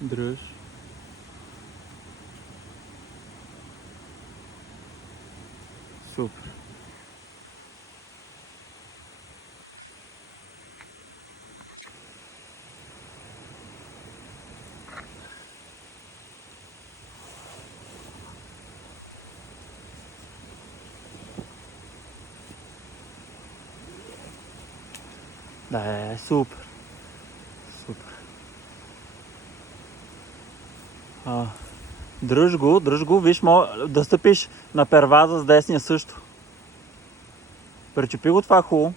Дръж. Супер. Да, супер. Супер. Дръж го, виж, да стъпиш на перваза с десния също. Пречепи го това хубаво.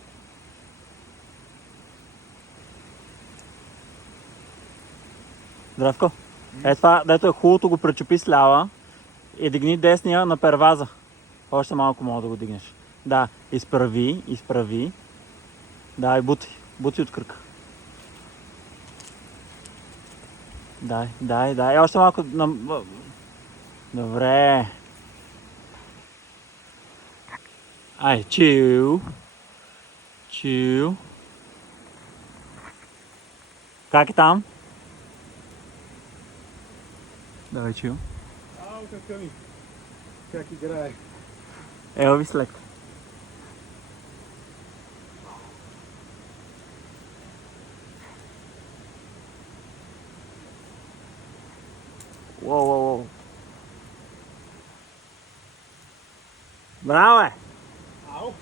Здравко. Е това, дето е хубавото, го пречепи с лява и дигни десния на перваза. Още малко мога да го дигнеш. Да, изправи. Да, и бути от кръка. Дай. Още малко. Добре. Ай, чил. Как е там? Давай, чил. Как играе. Елвис лек. Уоу. Браво, е! Ау.